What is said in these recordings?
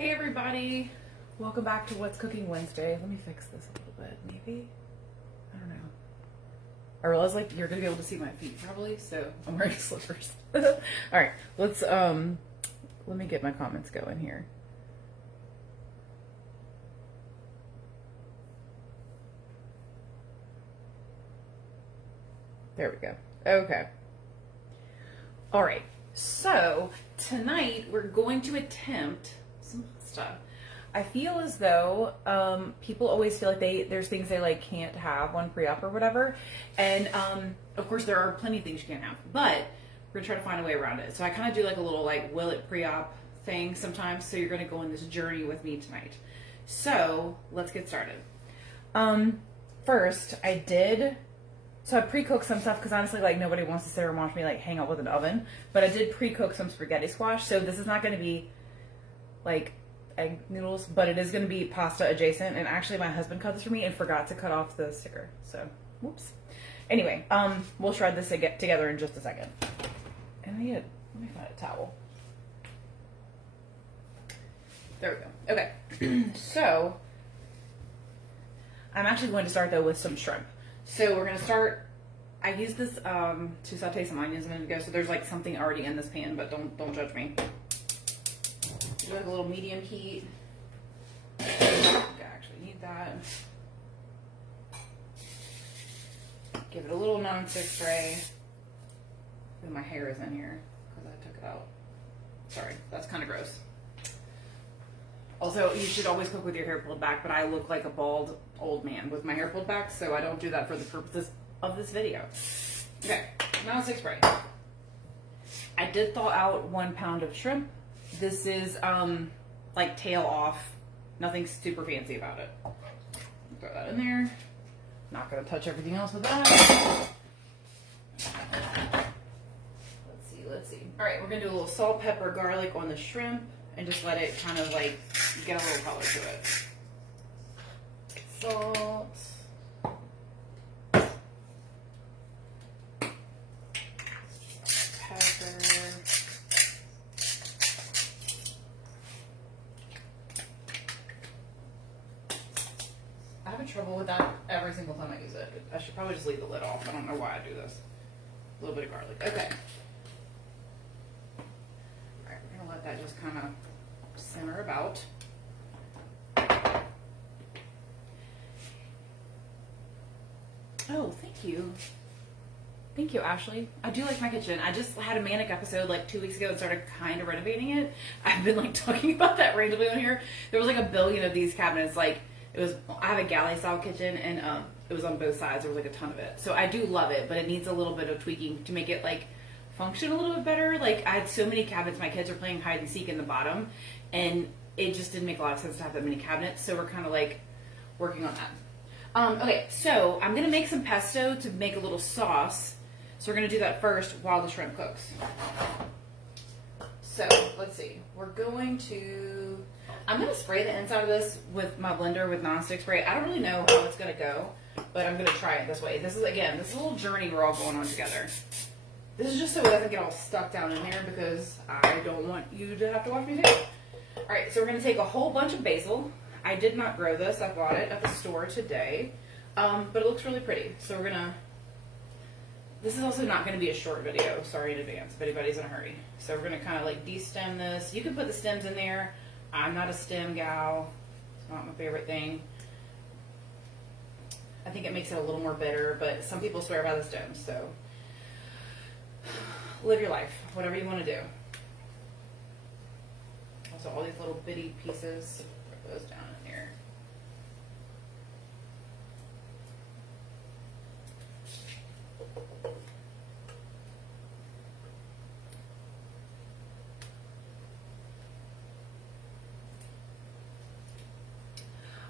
Hey everybody, welcome back to What's Cooking Wednesday. Let me fix this a little bit, maybe. I don't know. I realize like you're gonna be able to see my feet probably, so I'm wearing slippers. All right, let's let me get my comments going here. There we go. Okay. All right. So tonight we're going to attempt some stuff. I feel as though people always feel like there's things they like can't have on pre-op or whatever, and of course there are plenty of things you can't have, but we're gonna try to find a way around it. So I kind of do like a little like will it pre-op thing sometimes. So you're gonna go on this journey with me tonight. So let's get started. First So I pre-cooked some stuff because honestly, like nobody wants to sit there and watch me like hang out with an oven. But I did pre-cook some spaghetti squash, so this is not going to be like egg noodles, but it is going to be pasta adjacent. And actually, my husband cut this for me and forgot to cut off the sticker. So, whoops. Anyway, we'll shred this together in just a second. And let me find a towel. There we go. Okay, so I'm actually going to start though with some shrimp. So we're gonna start. I used this to saute some onions a minute ago, so there's like something already in this pan, but don't judge me. Do like a little medium heat. I actually need that. Give it a little non-stick spray. Ooh, my hair is in here because I took it out. Sorry, that's kind of gross. Also, you should always cook with your hair pulled back, but I look like a bald old man with my hair pulled back, so I don't do that for the purposes of this video. Okay, non-stick spray. I did thaw out 1 pound of shrimp. This is like tail off, nothing super fancy about it. Throw that in there. Not gonna touch everything else with that. Let's see. All right, we're gonna do a little salt, pepper, garlic on the shrimp, and just let it kind of like get a little color to it. Salt. Pepper. I have trouble with that every single time I use it. I should probably just leave the lid off. I don't know why I do this. A little bit of garlic. Okay. Alright, we're gonna let that just kind of simmer about. Oh, thank you. Thank you, Ashley. I do like my kitchen. I just had a manic episode like 2 weeks ago and started kind of renovating it. I've been like talking about that randomly on here. There was like a billion of these cabinets. Like I have a galley style kitchen and it was on both sides. There was like a ton of it. So I do love it, but it needs a little bit of tweaking to make it like function a little bit better. Like I had so many cabinets. My kids are playing hide and seek in the bottom, and it just didn't make a lot of sense to have that many cabinets. So we're kind of like working on that. Okay, so I'm gonna make some pesto to make a little sauce. So we're gonna do that first while the shrimp cooks. So let's see. I'm gonna spray the inside of this with my blender with non-stick spray. I don't really know how it's gonna go, but I'm gonna try it this way. This is a little journey we're all going on together. This is just so it doesn't get all stuck down in there because I don't want you to have to watch me do it. All right, so we're gonna take a whole bunch of basil. I did not grow this. I bought it at the store today, but it looks really pretty. So this is also not going to be a short video. Sorry in advance if anybody's in a hurry. So we're going to kind of like de-stem this. You can put the stems in there. I'm not a stem gal. It's not my favorite thing. I think it makes it a little more bitter, but some people swear by the stems. So live your life, whatever you want to do. Also, all these little bitty pieces, put those down in here.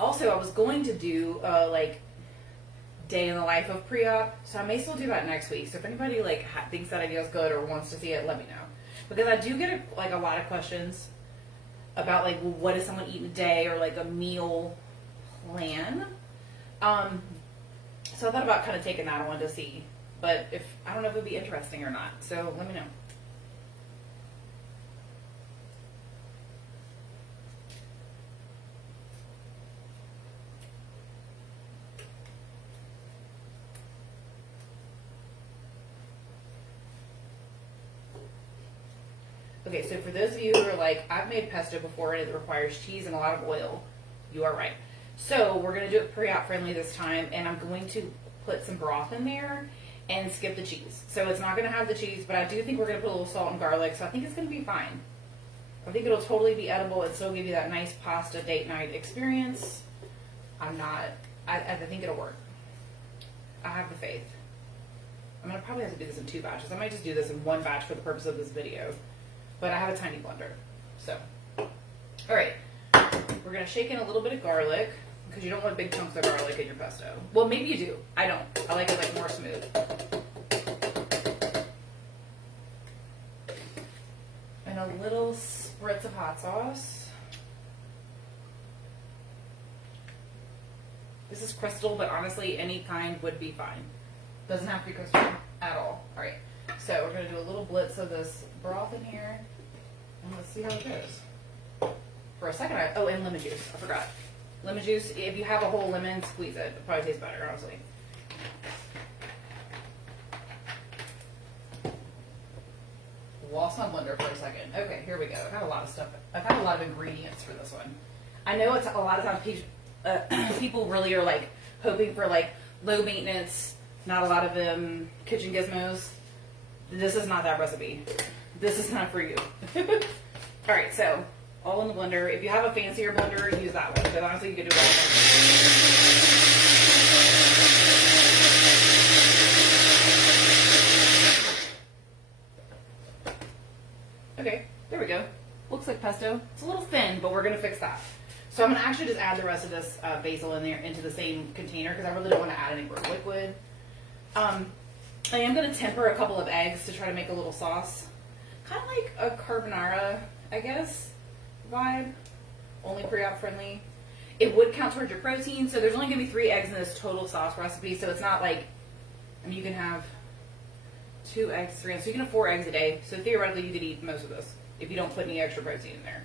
Also, I was going to do like day in the life of pre-op, so I may still do that next week. So if anybody like thinks that idea is good or wants to see it, let me know, because I do get a lot of questions about like, well, what does someone eat in a day, or like a meal plan. So I thought about kind of taking that on to see, but I don't know if it would be interesting or not. So let me know. Okay, so for those of you who are like, I've made pesto before and it requires cheese and a lot of oil, you are right. So we're going to do it pre-op friendly this time, and I'm going to put some broth in there and skip the cheese. So it's not going to have the cheese, but I do think we're going to put a little salt and garlic, so I think it's going to be fine. I think it'll totally be edible and still give you that nice pasta date night experience. I think it'll work. I have the faith. I'm going to probably have to do this in 2 batches. I might just do this in 1 batch for the purpose of this video. But I have a tiny blender. So, alright. We're going to shake in a little bit of garlic, because you don't want big chunks of garlic in your pesto. Well, maybe you do. I don't. I like it like more smooth. And a little spritz of hot sauce. This is Crystal, but honestly, any kind would be fine. Doesn't have to be Crystal at all. Alright, so we're going to do a little blitz of this broth in here. And let's see how it goes. For a second, and lemon juice. I forgot. Lemon juice, if you have a whole lemon, squeeze it. It probably tastes better, honestly. Lost my blender for a second. Okay, here we go. I've got a lot of stuff. I've got a lot of ingredients for this one. I know it's a lot of times people really are like hoping for like low maintenance, not a lot of kitchen gizmos. This is not that recipe. This is not for you. All right, so all in the blender. If you have a fancier blender, use that one. Because honestly, you could do it. Okay, there we go. Looks like pesto. It's a little thin, but we're gonna fix that. So I'm gonna actually just add the rest of this basil in there into the same container because I really don't want to add any more liquid. I am gonna temper a couple of eggs to try to make a little sauce, kind of like a carbonara, I guess, vibe. Only pre-op friendly. It would count towards your protein, so there's only gonna be 3 eggs in this total sauce recipe. So it's not like, I mean, you can have 2 eggs, 3 eggs, so you can have 4 eggs a day. So theoretically, you could eat most of this if you don't put any extra protein in there.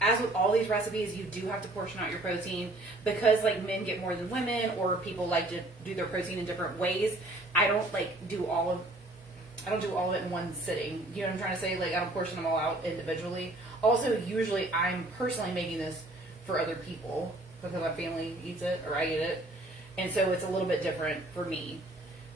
As with all these recipes, you do have to portion out your protein because like men get more than women, or people like to do their protein in different ways. I don't do all of it in one sitting. You know what I'm trying to say? Like I don't portion them all out individually. Also, usually I'm personally making this for other people because my family eats it or I eat it. And so it's a little bit different for me.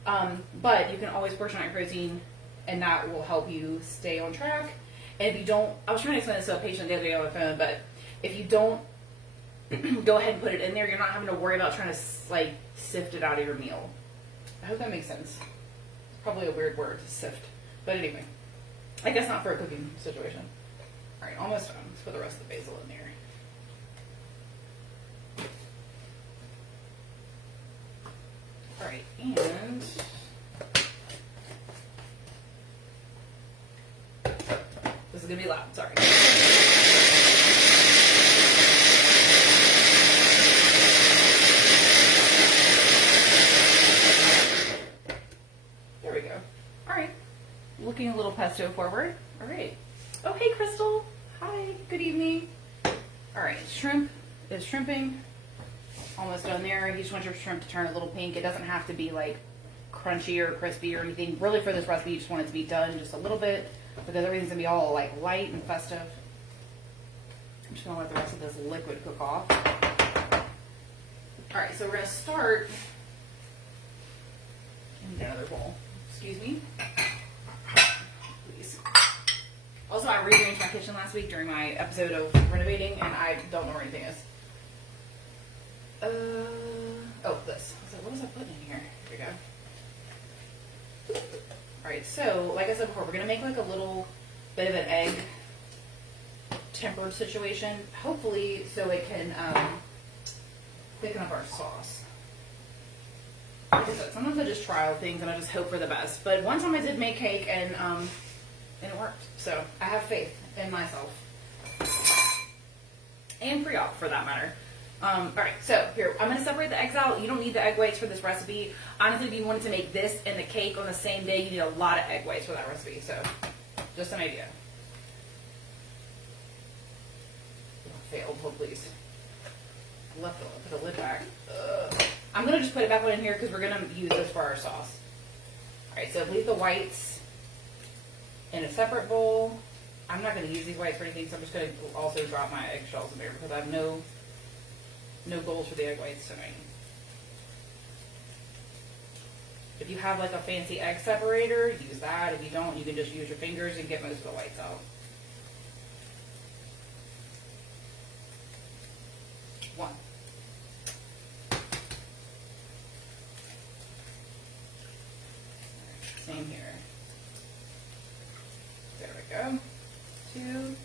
But you can always portion out your protein and that will help you stay on track. And if you don't, I was trying to explain this to a patient the other day on the phone, but if you don't go ahead and put it in there, you're not having to worry about trying to like sift it out of your meal. I hope that makes sense. It's probably a weird word, sift. But anyway, I guess not for a cooking situation. All right, almost done. Let's put the rest of the basil in there. All right, and this is gonna be loud, sorry. There we go. All right, looking a little pesto forward. All right. Oh, hey, Crystal. Hi, good evening. All right, shrimp is shrimping. Almost done there. You just want your shrimp to turn a little pink. It doesn't have to be like crunchy or crispy or anything. Really for this recipe, you just want it to be done just a little bit because everything's gonna be all like light and festive. I'm just gonna let the rest of this liquid cook off. All right, so we're gonna start in another bowl. Excuse me. Please. Also, I rearranged my kitchen last week during my episode of renovating, and I don't know where anything is. This. So what was I putting in here? Here we go. Alright, so like I said before, we're going to make like a little bit of an egg tempered situation, hopefully so it can thicken up our sauce. Like I said, sometimes I just trial things and I just hope for the best. But one time I did make cake and it worked. So I have faith in myself. And pre-op for that matter. Alright, so here, I'm going to separate the eggs out. You don't need the egg whites for this recipe. Honestly, if you wanted to make this and the cake on the same day, you need a lot of egg whites for that recipe. So, just an idea. Failed, oh please. Put the lid back. I'm going to just put it back in here because we're going to use this for our sauce. Alright, so leave the whites In a separate bowl, I'm not going to use these whites for anything, so I'm just going to also drop my eggshells in there because I have no goals for the egg whites tonight. If you have like a fancy egg separator, use that. If you don't, you can just use your fingers and get most of the whites out. One. Same here. There we go. Two.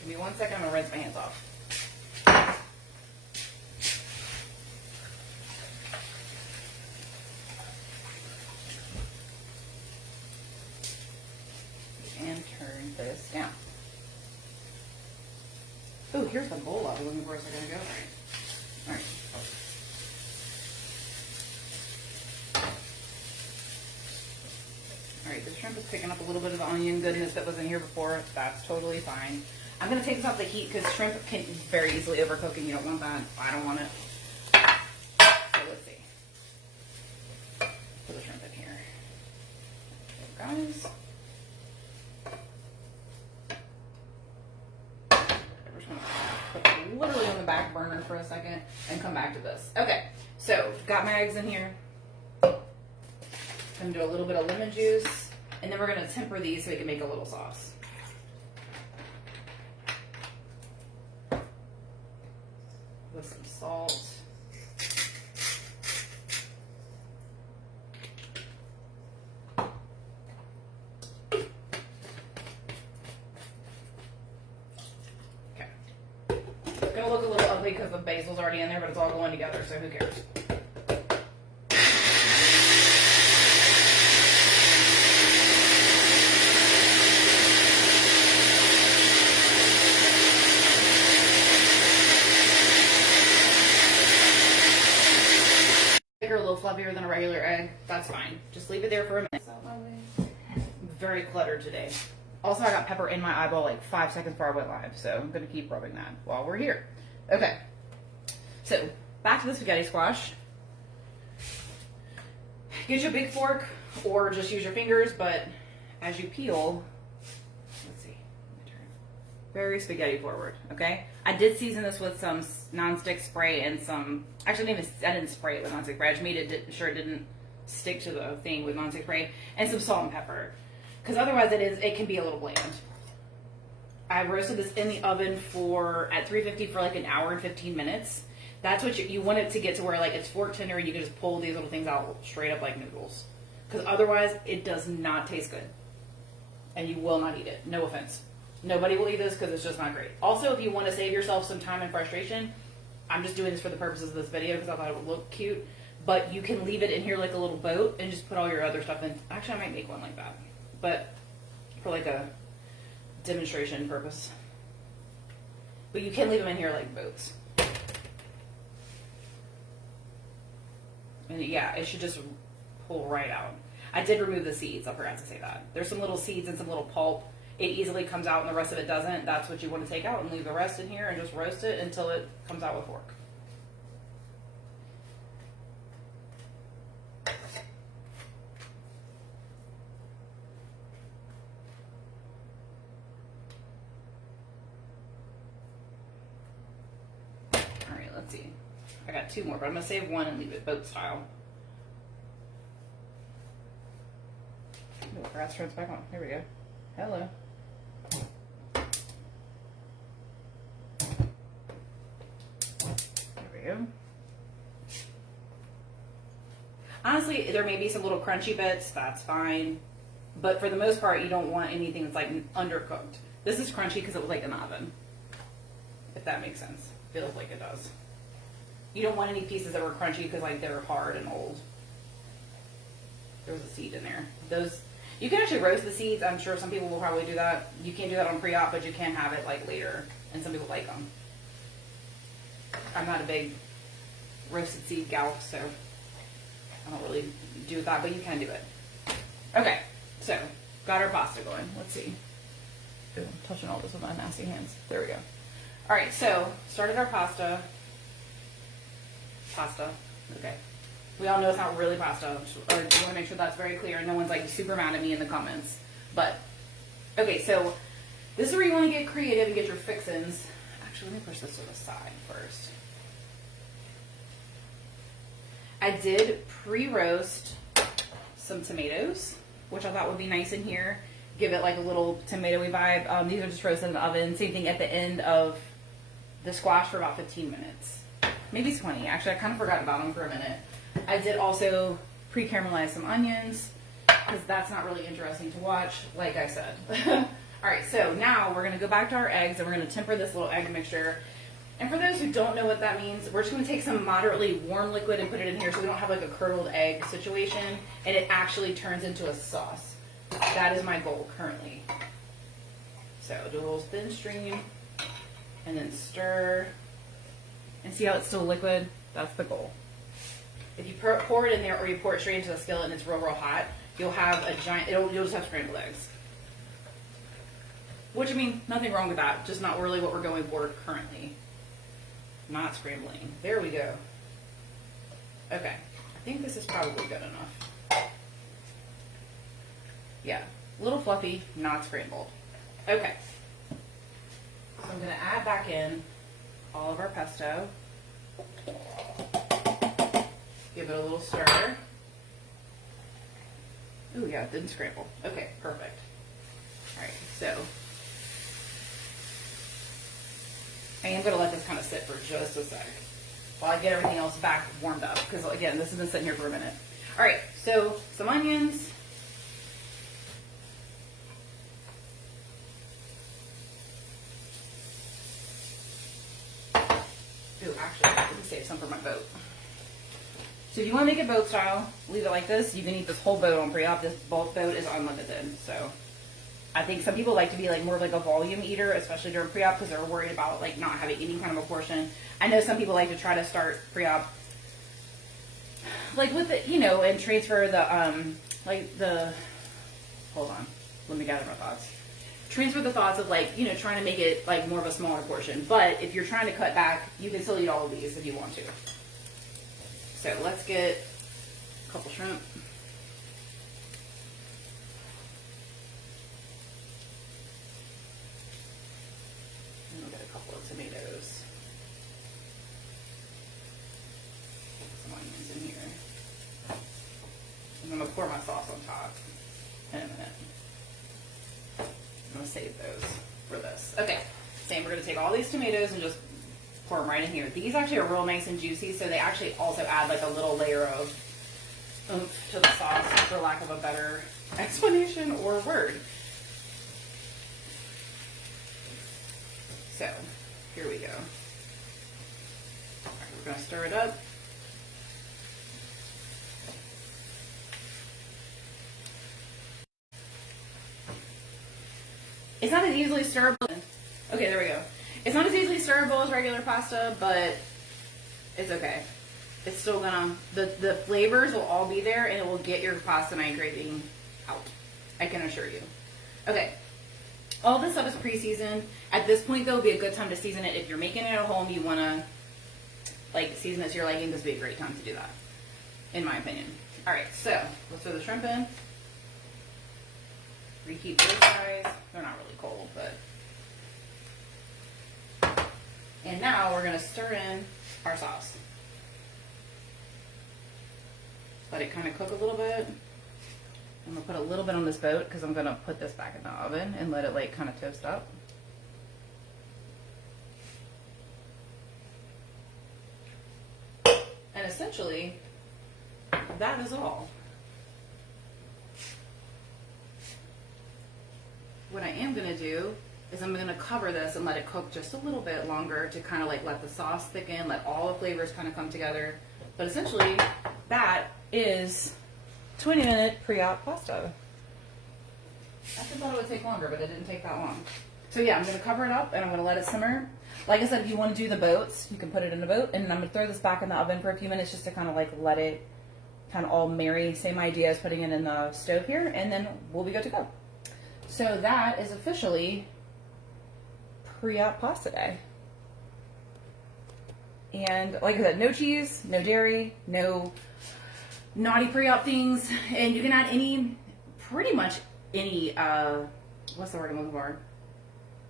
Give me 1 second, I'm gonna rinse my hands off. And turn this down. Oh, here's the bowl I was looking for a second ago. All right. All right, the shrimp is picking up a little bit of the onion goodness that was in here before. That's totally fine. I'm going to take this off the heat because shrimp can very easily overcook and you don't want that. I don't want it. So let's see. Put the shrimp in here. Okay, guys. We're just going to put it literally on the back burner for a second and come back to this. Okay, so got my eggs in here. I'm going to do a little bit of lemon juice and then we're going to temper these so we can make a little sauce. With some salt. Okay. It's gonna look a little ugly because the basil's already in there, but it's all going together, so who cares? A little fluffier than a regular egg, that's fine. Just leave it there for a minute. Very cluttered today. Also, I got pepper in my eyeball like 5 seconds before I went live, so I'm gonna keep rubbing that while we're here. Okay, so back to the spaghetti squash. Use your big fork or just use your fingers, but as you peel, let's see, very spaghetti forward, okay? I did season this with some nonstick spray and some, actually I didn't spray it with nonstick spray, I just made it sure it didn't stick to the thing with nonstick spray, and some salt and pepper, because otherwise it can be a little bland. I roasted this in the oven at 350 for like an hour and 15 minutes. That's what you want it to get to where like it's fork tender and you can just pull these little things out straight up like noodles, because otherwise it does not taste good, and you will not eat it, no offense. Nobody will eat this because it's just not great. Also, if you want to save yourself some time and frustration, I'm just doing this for the purposes of this video because I thought it would look cute. But you can leave it in here like a little boat and just put all your other stuff in. Actually, I might make one like that. But for like a demonstration purpose. But you can leave them in here like boats. And yeah, it should just pull right out. I did remove the seeds. I forgot to say that. There's some little seeds and some little pulp. It easily comes out and the rest of it doesn't. That's what you want to take out and leave the rest in here and just roast it until it comes out with fork. Alright, let's see. I got two more, but I'm going to save one and leave it boat style. Oh, grass turns back on. Here we go. Hello. Honestly, there may be some little crunchy bits, that's fine. But for the most part, you don't want anything that's like undercooked. This is crunchy because it was like an oven. If that makes sense. Feels like it does. You don't want any pieces that were crunchy because like they're hard and old. There was a seed in there. Those, you can actually roast the seeds. I'm sure some people will probably do that. You can't do that on pre-op, but you can have it like later. And some people like them. I'm not a big roasted seed gal, so I don't really do that, but you can do it. Okay, so got our pasta going. Let's see. Ooh, I'm touching all this with my nasty hands. There we go. All right, so started our pasta. pasta. Okay. We all know it's not really pasta. I want to make sure that's very clear and no one's like super mad at me in the comments. But, okay, so this is where you want to get creative and get your fixins. Actually, let me push this to the side first. I did pre-roast some tomatoes, which I thought would be nice in here. Give it like a little tomatoey vibe. These are just roasted in the oven. Same thing at the end of the squash for about 15 minutes. Maybe 20. Actually, I kind of forgot about them for a minute. I did also pre-caramelize some onions because that's not really interesting to watch, like I said. All right, so now we're going to go back to our eggs and we're going to temper this little egg mixture. And for those who don't know what that means, we're just going to take some moderately warm liquid and put it in here so we don't have like a curdled egg situation and it actually turns into a sauce. That is my goal currently. So do a little thin stream and then stir and see how it's still liquid. That's the goal. If you pour it in there or you pour it straight into the skillet and it's real hot, you'll have a giant, you'll just have scrambled eggs. Which, I mean, nothing wrong with that, just not really what we're going for currently. Not scrambling. There we go. Okay, I think this is probably good enough. Yeah, a little fluffy, not scrambled. Okay, so I'm gonna add back in all of our pesto. Give it a little stir. Ooh, yeah, it didn't scramble. Okay, perfect. All right, so I am going to let this kind of sit for just a sec while I get everything else back warmed up because, again, this has been sitting here for a minute. All right, so some onions. Ooh, actually, I can save some for my boat. So if you want to make it boat style, leave it like this. You can eat this whole boat on pre-op. This boat is unlimited. So I think some people like to be like more of like a volume eater, especially during pre-op because they're worried about like not having any kind of a portion. I know some people like to try to start pre-op like with it, you know, and transfer the, hold on, let me gather my thoughts. Transfer the thoughts of like, you know, trying to make it like more of a smaller portion. But if you're trying to cut back, you can still eat all of these if you want to. So let's get a couple shrimp. And we'll get a couple of tomatoes. Put some onions in here. I'm going to pour my sauce on top in a minute. I'm going to save those for this. Okay, same. We're going to take all these tomatoes and just pour them right in here. These actually are real nice and juicy, so they actually also add like a little layer of oomph to the sauce, for lack of a better explanation or word. So, here we go. All right, we're going to stir it up. It's not as easily stirrable. Okay, there we go. It's not as easily stirrable as regular pasta, but it's okay. It's still gonna, the flavors will all be there and it will get your pasta night craving out. I can assure you. Okay. All this stuff is pre-seasoned. At this point though, would be a good time to season it. If you're making it at home, you wanna like season it to your liking. This would be a great time to do that, in my opinion. All right, so let's throw the shrimp in. Reheat those guys. They're not really cold, but. And now we're going to stir in our sauce. Let it kind of cook a little bit. I'm going to put a little bit on this boat because I'm going to put this back in the oven and let it like kind of toast up. And essentially, that is all. What I am going to do is I'm going to cover this and let it cook just a little bit longer to kind of like let the sauce thicken, let all the flavors kind of come together. But essentially, that is 20-minute pre-op pasta. I actually thought it would take longer, but it didn't take that long. So yeah, I'm going to cover it up and I'm going to let it simmer. Like I said, if you want to do the boats, you can put it in a boat. And I'm going to throw this back in the oven for a few minutes just to kind of like let it kind of all marry. Same idea as putting it in the stove here. And then we'll be good to go. So that is officially pre-op pasta day. And like I said, no cheese, no dairy, no naughty pre-op things. And you can add pretty much any, what's the word I'm looking for?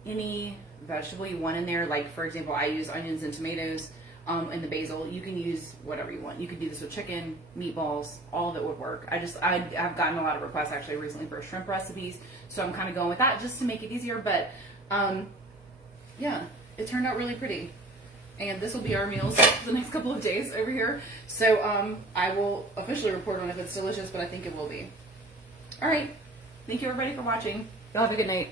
Any vegetable you want in there. Like, for example, I use onions and tomatoes and the basil. You can use whatever you want. You could do this with chicken, meatballs, all of it would work. I've gotten a lot of requests actually recently for shrimp recipes, so I'm kind of going with that just to make it easier. But yeah, it turned out really pretty. And this will be our meals for the next couple of days over here. So I will officially report on if it's delicious, but I think it will be. All right. Thank you everybody for watching. Y'all have a good night.